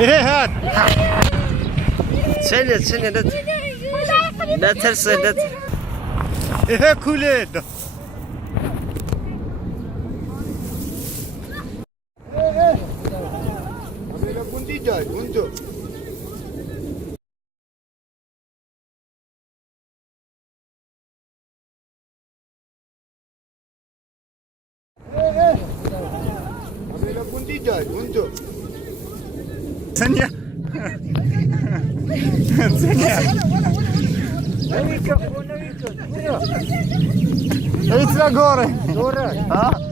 ايه هاد ثانية لا ترسل ايه كوليد بوندي جاي بوندو بوندي جاي بوندو ثانية Idź na górę. Dobra. A?